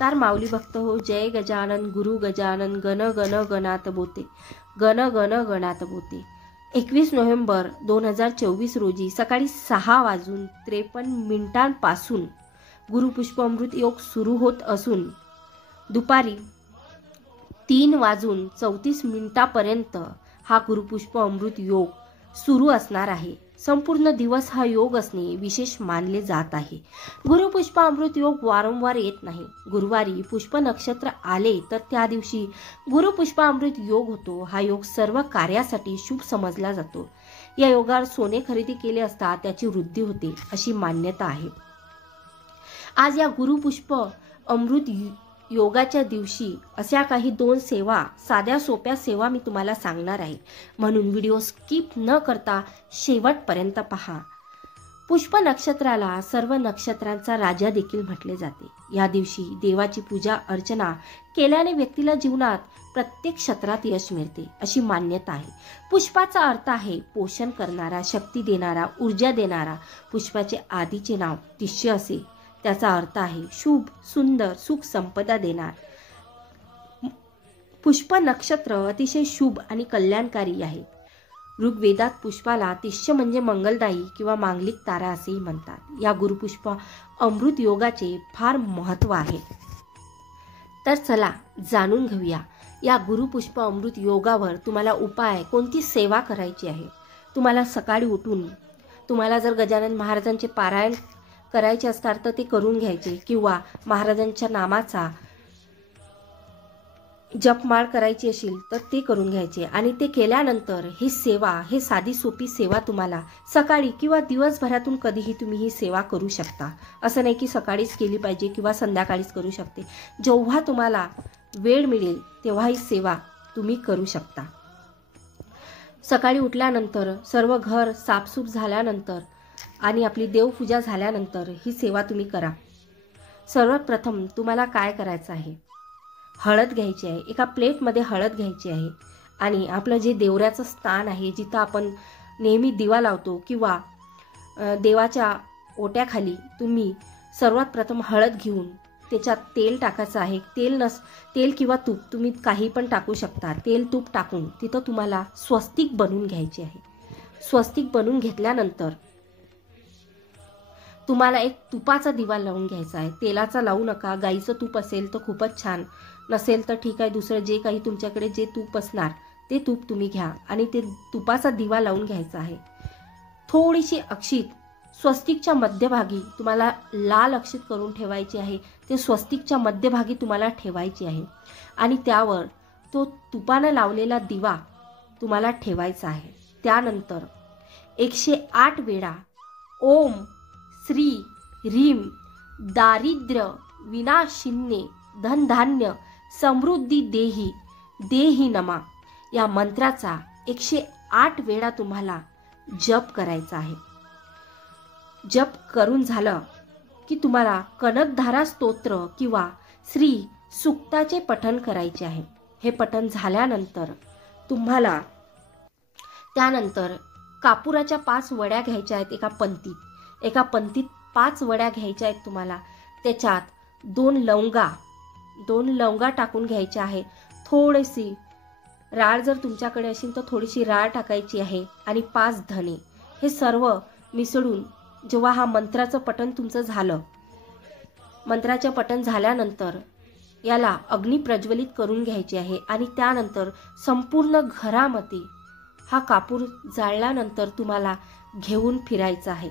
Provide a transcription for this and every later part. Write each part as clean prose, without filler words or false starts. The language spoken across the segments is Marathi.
नमस्कार माऊली भक्त हो. जय गजानन गुरु गजानन गण गण गणात बोते, गण गण गणात बोते. 21 नोव्हेंबर 2024 रोजी सकाळी 6:53 गुरुपुष्पामृत योग सुरू होत असून दुपारी 3:34 हा गुरुपुष्प अमृत योग सुरू असणार आहे. संपूर्ण दिवस हा योग असणे विशेष मानले जात आहे. गुरुपुष्प अमृत योग वारंवार येत नाही. गुरुवारी पुष्प नक्षत्र आले तर त्या दिवशी गुरुपुष्प अमृत योग होतो. हा योग सर्व कार्यासाठी शुभ समजला जातो. या योगावर सोने खरेदी केले असता त्याची वृद्धी होते अशी मान्यता आहे. आज या गुरुपुष्प अमृत योगाच्या दिवशी अशा काही 2 सेवा, साध्या सोप्या सेवा मी तुम्हाला सांगणार आहे, म्हणून व्हिडिओ स्किप न करता शेवटपर्यंत पहा. पुष्प नक्षत्राला सर्व नक्षत्रांचा राजा देखील म्हटले जाते. या दिवशी देवाची पूजा अर्चना केल्याने व्यक्तीला जीवनात प्रत्येक क्षेत्रात यश मिळते अशी मान्यता आहे. पुष्पाचा अर्थ आहे पोषण करणारा, शक्ती देणारा, ऊर्जा देणारा. पुष्पाचे आधीचे नाव तिष्य असे. त्याचा अर्थ आहे शुभ, सुंदर, सुख, संपदा देणार. पुष्प नक्षत्र अतिशय शुभ आणि कल्याणकारी आहे. ऋग्वेदात पुष्पाला तिष्य म्हणजे मंगलदायी किंवा मांगलिक तारा असेही म्हणतात. या गुरुपुष्प अमृत योगाचे फार महत्त्व आहे. तर चला जाणून घेऊया या गुरुपुष्प अमृत योगावर तुम्हाला उपाय, कोणती सेवा करायची आहे. तुम्हाला सकाळी उठून तुम्हाला जर गजानन महाराजांचे पारायण करायचे असतात तर ते करून घ्यायचे, किंवा महाराजांच्या नामाचा जपमाळ करायची असेल तर ते करून घ्यायचे. आणि ते केल्यानंतर ही सेवा, हे साधी सोपी सेवा तुम्हाला सकाळी किंवा दिवसभरातून कधीही तुम्ही ही सेवा करू शकता. असं नाही की सकाळीच केली पाहिजे किंवा संध्याकाळीच करू शकते. जेव्हा तुम्हाला वेळ मिळेल तेव्हा ही सेवा तुम्ही करू शकता. सकाळी उठल्यानंतर सर्व घर साफसूफ झाल्यानंतर आणि आपली देवपूजा झाल्यानंतर ही सेवा तुम्ही करा. सर्वात प्रथम तुम्हाला काय करायचं आहे, हळद घ्यायची आहे. एका प्लेटमध्ये हळद घ्यायची आहे आणि आपलं जे देवऱ्याचं स्थान आहे, जिथं आपण नेहमी दिवा लावतो किंवा देवाच्या ओट्याखाली तुम्ही सर्वात प्रथम हळद घेऊन त्याच्यात तेल टाकायचं आहे. तेल किंवा तूप तुम्ही काही पण टाकू शकता. तेल तूप टाकून तिथं तुम्हाला स्वस्तिक बनवून घ्यायची आहे. स्वस्तिक बनवून घेतल्यानंतर तुम्हाला एक तुपाचा दिवा लावून घ्यायचा आहे. तेलाचा लावू नका. गाईचं तूप असेल तर खूपच छान, नसेल तर ठीक आहे, दुसरं जे काही तुमच्याकडे जे तूप असणार ते तूप तुम्ही घ्या आणि ते तुपाचा दिवा लावून घ्यायचा आहे. थोडीशी अक्षित स्वस्तिकच्या मध्यभागी तुम्हाला लाल अक्षित करून ठेवायची आहे. ते स्वस्तिकच्या मध्यभागी तुम्हाला ठेवायची आहे आणि त्यावर तो तुपानं लावलेला दिवा तुम्हाला ठेवायचा आहे. त्यानंतर 108 वेळा ओम श्री ह्रीम दारिद्र्य विनाशिन्ये धनधान्य समृद्धी देही देही नमा या मंत्राचा 108 वेळा तुम्हाला जप करायचा आहे. जप करून झालं की तुम्हाला कनकधारा स्तोत्र किंवा श्री सुक्ताचे पठण करायचे आहे. हे पठण झाल्यानंतर तुम्हाला त्यानंतर कापुराच्या 5 वड्या घ्यायच्या आहेत. एका पंक्तीत 5 वड्या घ्यायच्या आहेत तुम्हाला. त्याच्यात 2 लवंगा टाकून घ्यायच्या आहे. थोडीशी राळ जर तुमच्याकडे असेल तर थोडीशी राळ टाकायची आहे आणि 5 धने. हे सर्व मिसळून जेव्हा हा मंत्राचं पठण तुमचं झालं, मंत्राचं पठण झाल्यानंतर याला अग्नी प्रज्वलित करून घ्यायची आहे आणि त्यानंतर संपूर्ण घरामध्ये हा कापूर जाळल्यानंतर तुम्हाला घेऊन फिरायचा आहे.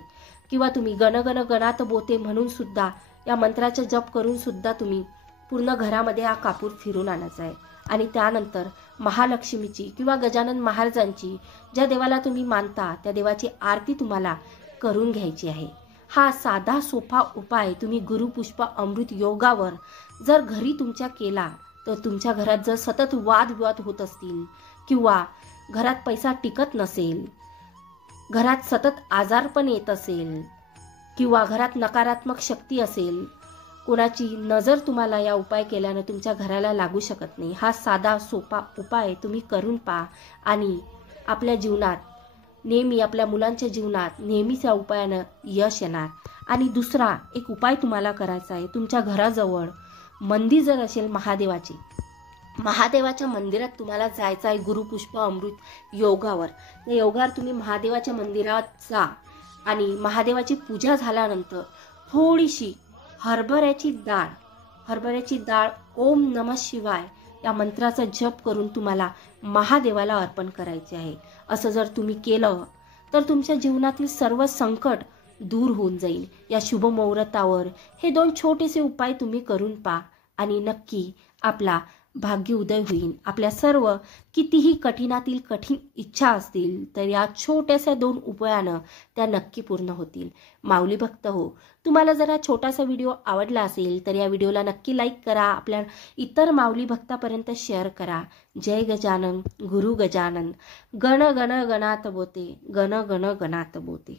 किंवा तुम्ही गणगण गणात बोते म्हणून सुद्धा या मंत्राचा जप करून सुद्धा तुम्ही पूर्ण घरामध्ये हा कापूर फिरून आणायचा आहे. आणि त्यानंतर महालक्ष्मीची किंवा गजानन महाराजांची, ज्या देवाला तुम्ही मानता त्या देवाची आरती तुम्हाला करून घ्यायची आहे. हा साधा सोपा उपाय तुम्ही गुरुपुष्प अमृत योगावर जर घरी तुमच्या केला तर तुमच्या घरात जर सतत वादविवाद होत असतील किंवा घरात पैसा टिकत नसेल, घरात सतत आजारपण येत असेल किंवा घरात नकारात्मक शक्ती असेल, कोणाची नजर तुम्हाला या उपाय केल्याने तुमच्या घराला लागू शकत नाही, हा साधा सोपा उपाय तुम्ही करून पहा आणि आपल्या जीवनात नेहमी, आपल्या मुलांच्या जीवनात नेहमीच या उपायानं यश येणार. आणि दुसरा एक उपाय तुम्हाला करायचा आहे. तुमच्या घराजवळ मंदिर जर असेल महादेवाच्या मंदिरात तुम्हाला जायचं आहे गुरुपुष्प अमृत योगावर, त्या योगावर तुम्ही महादेवाच्या मंदिरात जा आणि महादेवाची पूजा झाल्यानंतर थोडीशी हरभऱ्याची डाळ ओम नमः शिवाय या मंत्राचा जप करून तुम्हाला महादेवाला अर्पण करायचे आहे. असं जर तुम्ही केलं तर तुमच्या जीवनातील सर्व संकट दूर होऊन जाईल. या शुभ मुहूर्तावर हे 2 छोटेसे उपाय तुम्ही करून पहा आणि नक्की आपला भाग्य उदय होईल. आपल्या सर्व कितीही कठीणातील कठीण इच्छा असतील तर या छोट्याशा 2 उपायानं त्या नक्की पूर्ण होतील. माऊली भक्त हो, तुम्हाला जर हा छोटासा व्हिडिओ आवडला असेल तर या व्हिडिओला नक्की लाईक करा, आपल्या इतर माऊली भक्तापर्यंत शेअर करा. जय गजानन गुरु गजानन, गण गण गणात बोते, गण गण गणात बोते.